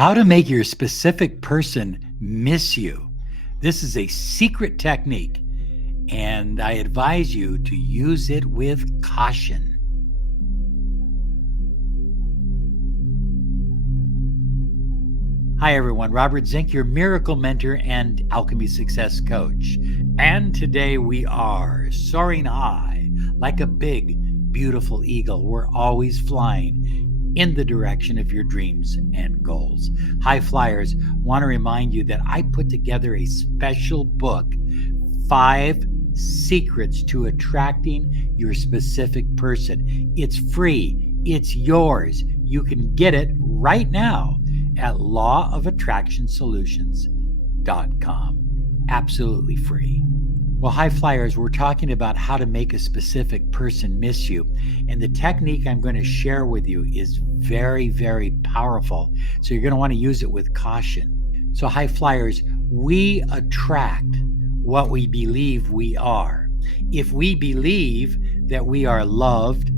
How to make your specific person miss you. This is a secret technique, and I advise you to use it with caution. Hi, everyone. Robert Zink, your miracle mentor and alchemy success coach. And today we are soaring high like a big, beautiful eagle. We're always flying in the direction of your dreams and goals. High flyers, want to remind you that I put together a special book, 5 Secrets to Attracting Your Specific Person. It's free. It's yours. You can get it right now at lawofattractionsolutions.com. Absolutely free. Well, high flyers, we're talking about how to make a specific person miss you. And the technique I'm going to share with you is very, very powerful. So you're going to want to use it with caution. So high flyers, we attract what we believe we are. If we believe that we are loved,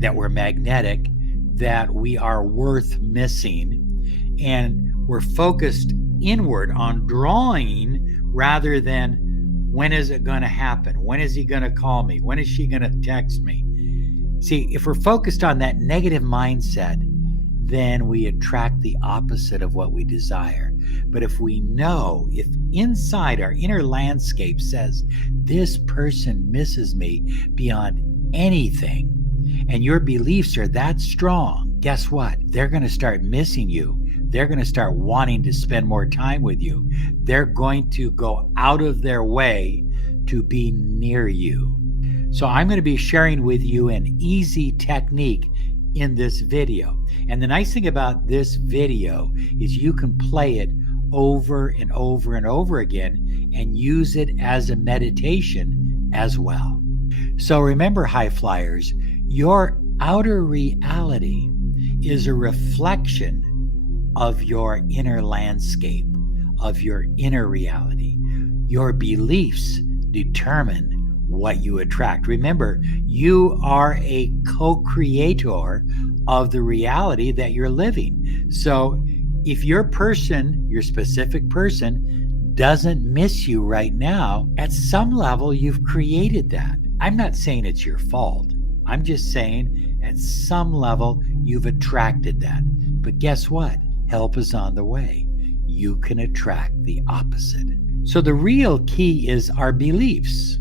that we're magnetic, that we are worth missing, and we're focused inward on drawing rather than when is it going to happen? When is he going to call me? When is she going to text me? See, if we're focused on that negative mindset, then we attract the opposite of what we desire. But if we know, if inside our inner landscape says, this person misses me beyond anything, and your beliefs are that strong, guess what? They're going to start missing you. They're going to start wanting to spend more time with you. They're going to go out of their way to be near you. So I'm going to be sharing with you an easy technique in this video. And the nice thing about this video is you can play it over and over and over again and use it as a meditation as well. So remember, high flyers, your outer reality is a reflection of your inner landscape, of your inner reality. Your beliefs determine what you attract. Remember, you are a co-creator of the reality that you're living. So if your person, your specific person, doesn't miss you right now, at some level, you've created that. I'm not saying it's your fault. I'm just saying at some level, you've attracted that. But guess what? Help is on the way. You can attract the opposite. So the real key is our beliefs.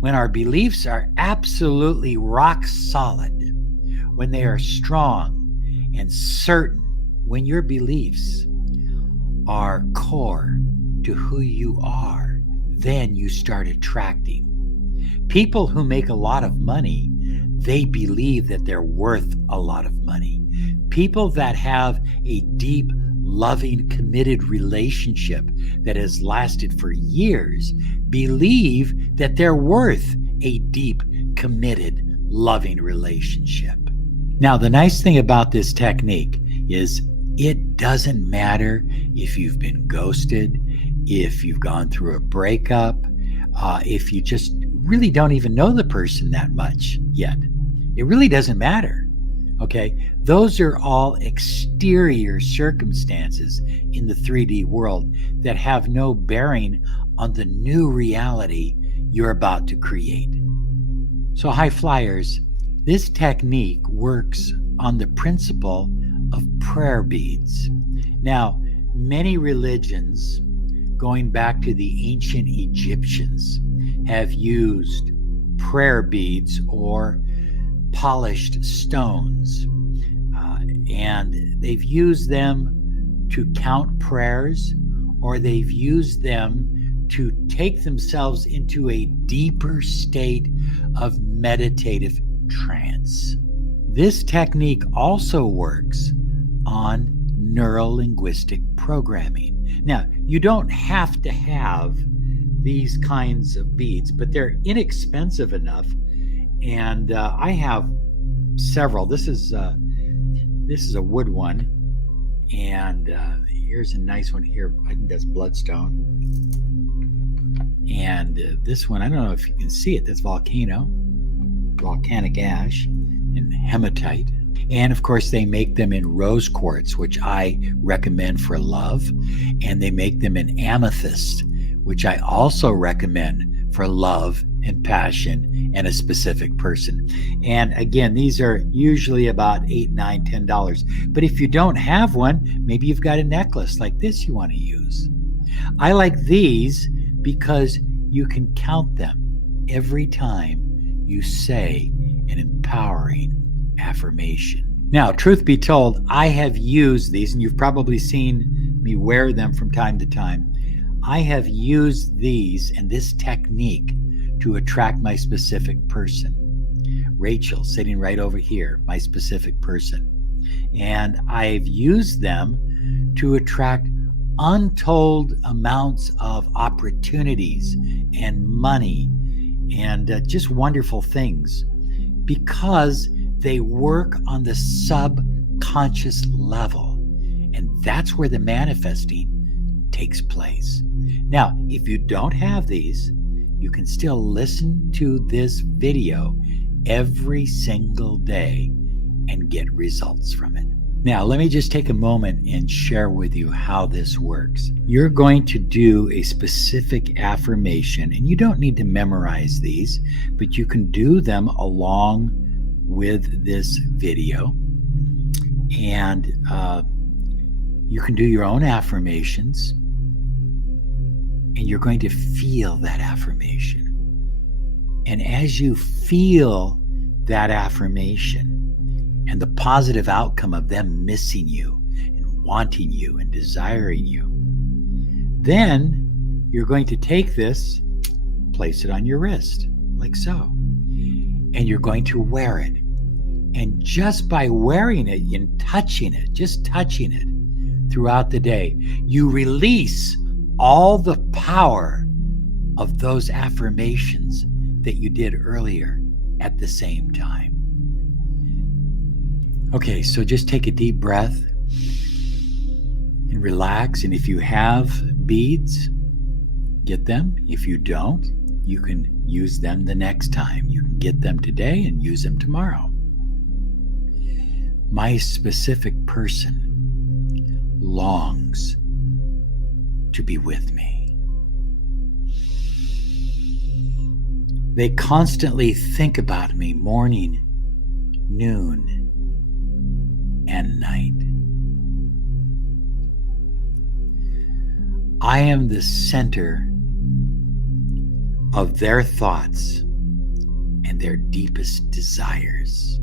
When our beliefs are absolutely rock solid, when they are strong and certain, when your beliefs are core to who you are, then you start attracting. People who make a lot of money, they believe that they're worth a lot of money. People that have a deep, loving, committed relationship that has lasted for years believe that they're worth a deep, committed, loving relationship. Now, the nice thing about this technique is it doesn't matter if you've been ghosted, if you've gone through a breakup, if you just really don't even know the person that much yet. It really doesn't matter. Okay, those are all exterior circumstances in the 3D world that have no bearing on the new reality you're about to create. So high flyers, this technique works on the principle of prayer beads. Now, many religions, going back to the ancient Egyptians, have used prayer beads or polished stones, and they've used them to count prayers, or they've used them to take themselves into a deeper state of meditative trance. This technique also works on neuro-linguistic programming. Now, you don't have to have these kinds of beads, but they're inexpensive enough. And I have several. This is a wood one, and here's a nice one here. I think that's bloodstone. And this one, I don't know if you can see it. That's volcanic ash, and hematite. And of course, they make them in rose quartz, which I recommend for love. And they make them in amethyst, which I also recommend for love and passion and a specific person. And again, these are usually about $8, $9, $10. But if you don't have one, maybe you've got a necklace like this you want to use. I like these because you can count them every time you say an empowering affirmation. Now, truth be told, I have used these, and you've probably seen me wear them from time to time. I have used these and this technique to attract my specific person. Rachel, sitting right over here, my specific person. And I've used them to attract untold amounts of opportunities and money and just wonderful things because they work on the subconscious level. And that's where the manifesting takes place. Now, if you don't have these, you can still listen to this video every single day and get results from it. Now, let me just take a moment and share with you how this works. You're going to do a specific affirmation, and you don't need to memorize these, but you can do them along with this video. And you can do your own affirmations, and you're going to feel that affirmation. And as you feel that affirmation and the positive outcome of them missing you and wanting you and desiring you, then you're going to take this, place it on your wrist, like so, and you're going to wear it. And just by wearing it and touching it, just touching it throughout the day, you release all the power of those affirmations that you did earlier at the same time. Okay, so just take a deep breath and relax. And if you have beads, get them. If you don't, you can use them the next time. You can get them today and use them tomorrow. My specific person longs to be with me. They constantly think about me morning, noon, and night. I am the center of their thoughts and their deepest desires.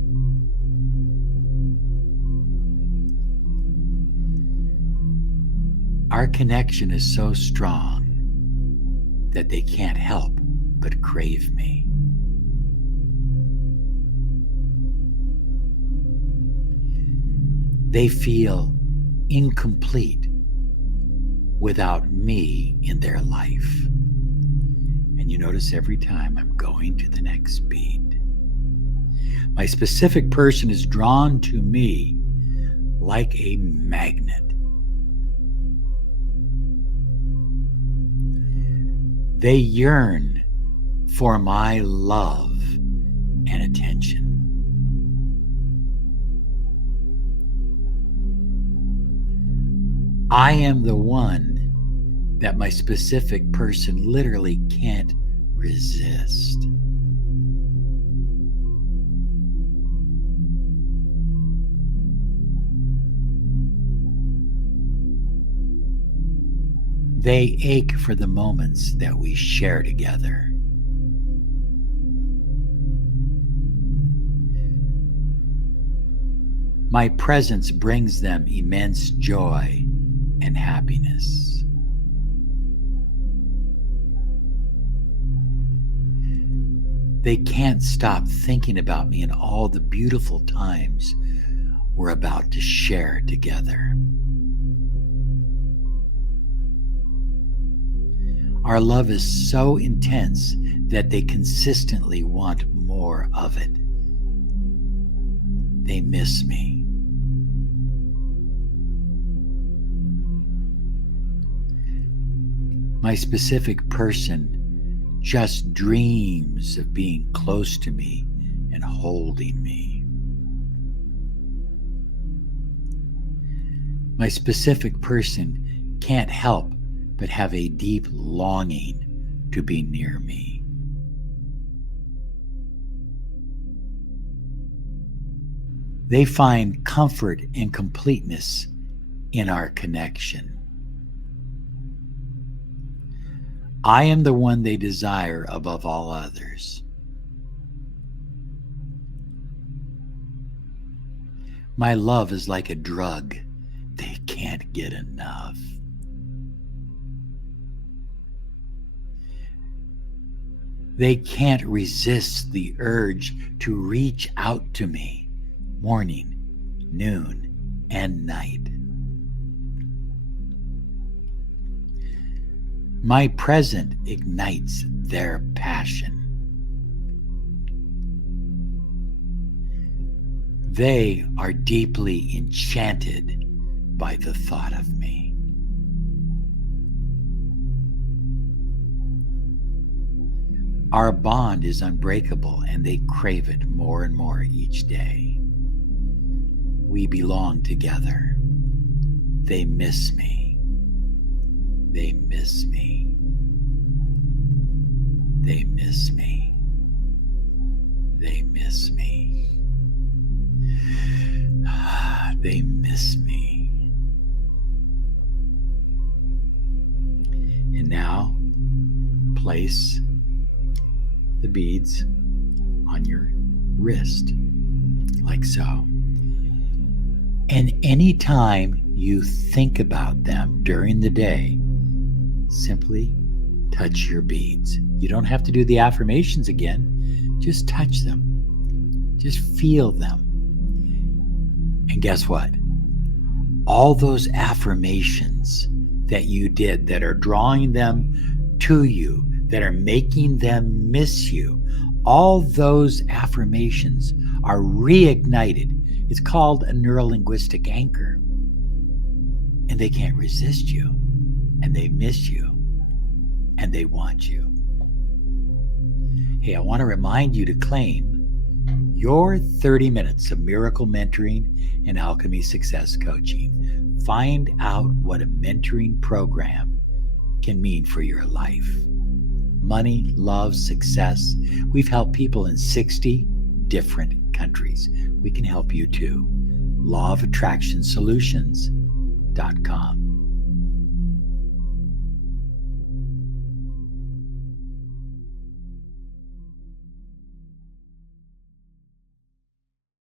Our connection is so strong that they can't help but crave me. They feel incomplete without me in their life. And you notice every time I'm going to the next beat, my specific person is drawn to me like a magnet. They yearn for my love and attention. I am the one that my specific person literally can't resist. They ache for the moments that we share together. My presence brings them immense joy and happiness. They can't stop thinking about me and all the beautiful times we're about to share together. Our love is so intense that they consistently want more of it. They miss me. My specific person just dreams of being close to me and holding me. My specific person can't help but have a deep longing to be near me. They find comfort and completeness in our connection. I am the one they desire above all others. My love is like a drug. They can't get enough. They can't resist the urge to reach out to me morning, noon, and night. My present ignites their passion. They are deeply enchanted by the thought of me. Our bond is unbreakable, and they crave it more and more each day. We belong together. They miss me. They miss me. They miss me. They miss me. They miss me. And now, place the beads on your wrist, like so. And anytime you think about them during the day, simply touch your beads. You don't have to do the affirmations again. Just touch them. Just feel them. And guess what? All those affirmations that you did that are drawing them to you, that are making them miss you, all those affirmations are reignited. It's called a neurolinguistic anchor. And they can't resist you. And they miss you. And they want you. Hey, I want to remind you to claim your 30 minutes of miracle mentoring and alchemy success coaching. Find out what a mentoring program can mean for your life. Money, love, success. We've helped people in 60 different countries. We can help you too. Law of Attraction Solutions.com.